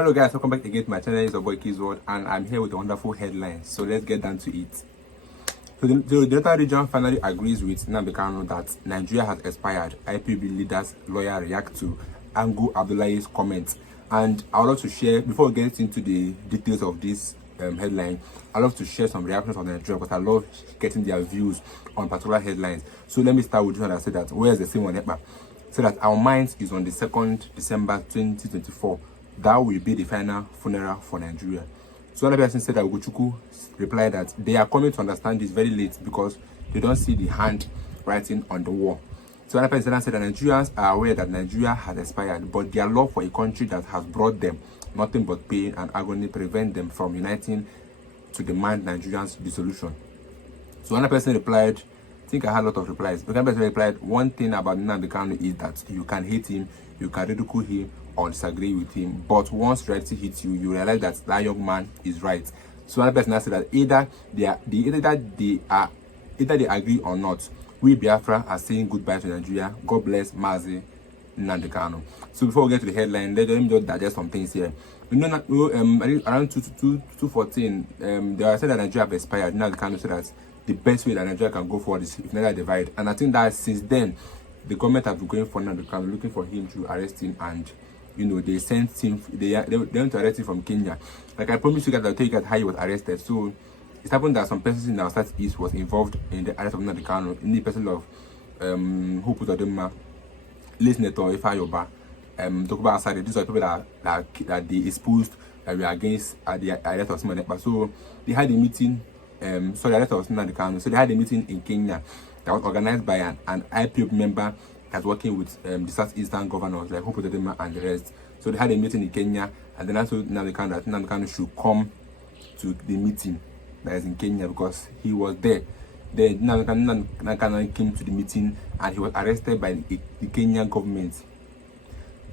Hello guys, welcome back again to my channel. It's your boy Kizworld and I'm here with a wonderful headline. So let's get down to it. So the Delta region finally agrees with Nnamdi Kanu that Nigeria has expired. IPOB leaders lawyer react to Angu Abdullahi's comments. And I would love to share, before we get into the details of this headline, I love to share some reactions on Nigeria because I love getting their views on particular headlines. So let me start with this one that said that where's the same one? So that our minds is on the 2nd December 2024. That will be the final funeral for Nigeria. So another person said that Ugochukwu replied that they are coming to understand this very late because they don't see the hand writing on the wall. So another person said that Nigerians are aware that Nigeria has expired, but their love for a country that has brought them nothing but pain and agony prevent them from uniting to demand Nigeria's dissolution. So another person replied, I think I had a lot of replies. But another person replied, one thing about Nnamdi Kanu is that you can hate him, you can ridicule him, or disagree with him, but once reality hits you, you realize that that young man is right. So another person said that either they agree or not, we Biafra are saying goodbye to Nigeria. God bless Mazi Nnamdi Kanu. So before we get to the headline, let me just digest some things here. You know, around 2014, they said that Nigeria have expired. Nnamdi Kanu said that the best way that Nigeria can go forward is if Nigeria divide, and I think that since then the government have been going for Nnamdi Kanu, looking for him to arrest him, and you know, they sent him, they went to arrest him from Kenya. Like I promised you guys, I'll tell you guys how he was arrested. So it happened that some persons in our southeast was involved in the arrest of Nnamdi Kanu, in the person of Hope Uzodinma, Senator Ifayoba, Dokuba Asade. These are people that they exposed that were against the arrest of Nnamdi. So they had a meeting, the arrest of Nnamdi Kanu. So they had a meeting in Kenya that was organized by an IPOB member that's working with the southeastern governors like Hope Uzodinma and the rest. So they had a meeting in Kenya, and then I told Nnamdi Kanu that Nnamdi Kanu should come to the meeting that is in Kenya because he was there. Then Nnamdi Kanu came to the meeting and he was arrested by the Kenyan government.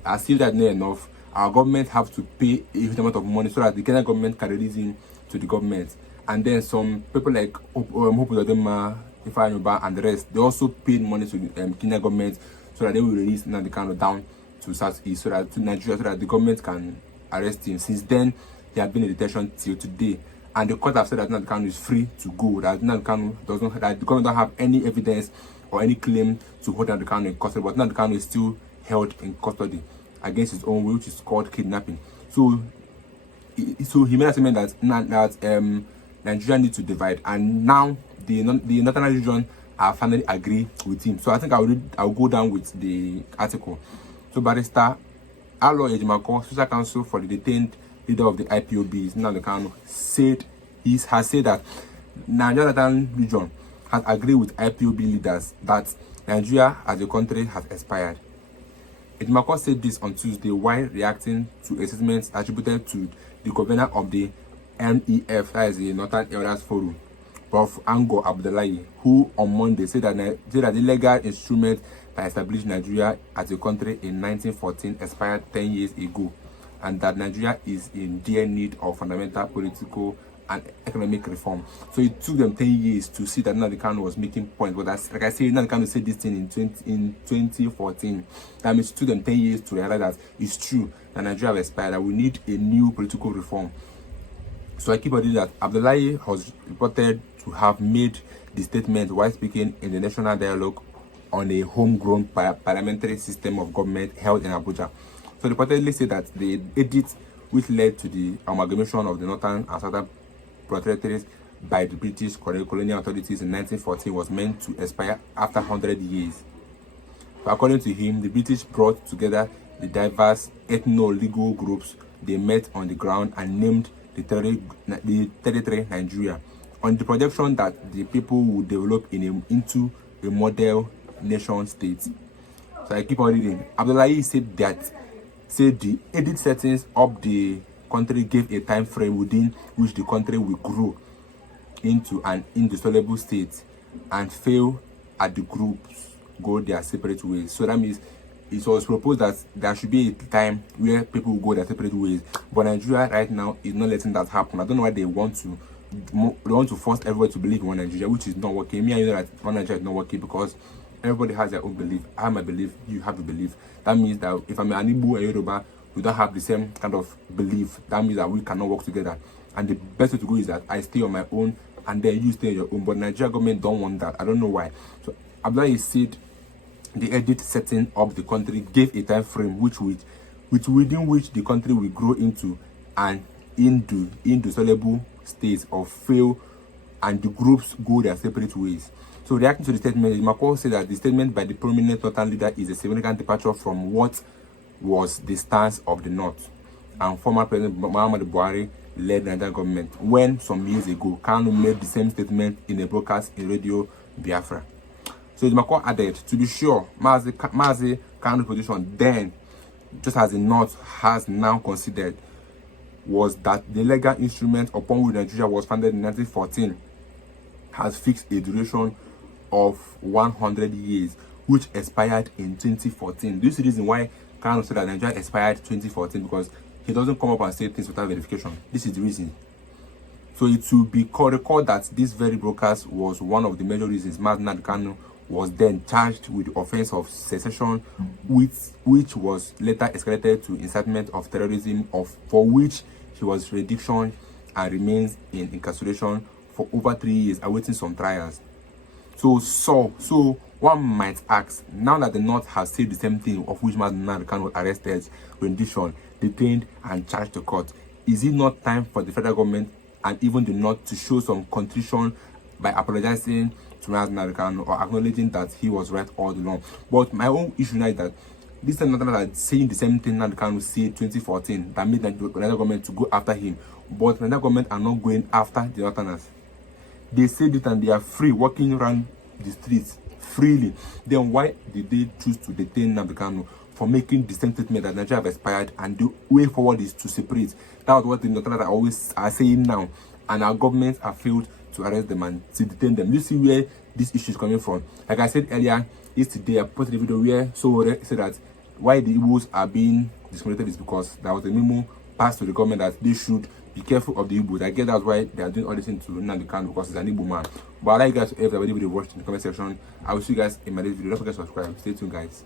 As if that's not enough, our government have to pay a huge amount of money so that the Kenyan government can release him to the government. And then some people like Hope Uzodinma, Ifayoba and the rest, they also paid money to the Kenya government so that they will release Nnamdi Kanu down to Southeast, so that to Nigeria, so that the government can arrest him. Since then, he has been in detention till today, and the court have said that Nnamdi Kanu is free to go. That Nnamdi Kanu doesn't, that the government don't have any evidence or any claim to hold Nnamdi Kanu in custody, but Nnamdi Kanu is still held in custody against his own will, which is called kidnapping. So he made a statement that Nigeria needs to divide, and now the northern region are finally agree with him. So I think I'll go down with the article. So Barrister Alo Ejimako, Special Counsel for the detained leader of the IPOB, Nnamdi Kanu, has said that Nigeria northern region has agreed with IPOB leaders that Nigeria as a country has expired. Ejimako said this on Tuesday while reacting to a statement attributed to the convener of the NEF, that is the Northern Elders Forum, of Angu Abdullahi, who on Monday said that the legal instrument that established Nigeria as a country in 1914 expired 10 years ago, and that Nigeria is in dire need of fundamental political and economic reform. So it took them 10 years to see that Nnamdi Kanu was making points. But that's, like I said, Nnamdi Kanu said this thing in 2014. That means it took them 10 years to realize that it's true that Nigeria has expired, that we need a new political reform. So I keep on that Abdullahi was reported to have made the statement while speaking in the national dialogue on a homegrown parliamentary system of government held in Abuja. So reportedly said that the edict which led to the amalgamation of the northern and southern protectorates by the British colonial authorities in 1914 was meant to expire after 100 years. But according to him, the British brought together the diverse ethno-legal groups they met on the ground and named the territory Nigeria, on the projection that the people would develop into a model nation state. So I keep on reading. Abdullahi said the edit settings of the country gave a time frame within which the country will grow into an indissoluble state and fail at the groups go their separate ways. So that means it was proposed that there should be a time where people will go their separate ways, but Nigeria right now is not letting that happen. I don't know why they want to force everybody to believe in one Nigeria, which is not working. Me and you know that one Nigeria is not working because everybody has their own belief. I have my belief, you have a belief. That means that if I'm an Igbo or Yoruba, we don't have the same kind of belief. That means that we cannot work together. And the best way to go is that I stay on my own and then you stay on your own. But Nigeria government don't want that. I don't know why. So Abdullahi said the edit setting up the country gave a time frame within which the country will grow into an indissoluble state of fail and the groups go their separate ways. So reacting to the statement, Macron said that the statement by the prominent Northern leader is a significant departure from what was the stance of the North and former President Muhammadu Buhari led Nigerian government when some years ago Kanu made the same statement in a broadcast in Radio Biafra. So the Macron added, to be sure, Mazi Kanu's position then, just as the North has now considered, was that the legal instrument upon which Nigeria was founded in 1914 has fixed a duration of 100 years, which expired in 2014. This is the reason why Kanu said that Nigeria expired 2014, because he doesn't come up and say things without verification. This is the reason. So it will be recalled that this very broadcast was one of the major reasons Nnamdi Kanu was then charged with the offense of secession, which was later escalated to incitement of terrorism, for which he was reduction and remains in incarceration for over 3 years, awaiting some trials. So one might ask, now that the North has said the same thing of which Nnamdi Kanu was arrested, rendition, detained, and charged to court, is it not time for the federal government and even the North to show some contrition by apologizing to Nnamdi Kanu or acknowledging that he was right all along? But my own issue now is that this is not saying the same thing Nnamdi Kanu said 2014 that made the Nigerian government to go after him, but the Nigerian government are not going after the Northerners. They said it and they are free walking around the streets freely. Then why did they choose to detain Nnamdi Kanu for making the same statement that Nigeria have expired, and the way forward is to separate? That was what the Northerners are always saying now, and our governments have failed to arrest them and to detain them. You see where this issue is coming from. Like I said earlier, yesterday I posted a video where Sowore said that why the Igbos are being discriminated is because there was a memo passed to the government that they should be careful of the Igbos. I guess that's why they are doing all this thing to Nnamdi Kanu, because he's an Igbo man. But I'd like you guys to everybody watch in the comment section. I will see you guys in my next video. Don't forget to subscribe. Stay tuned, guys.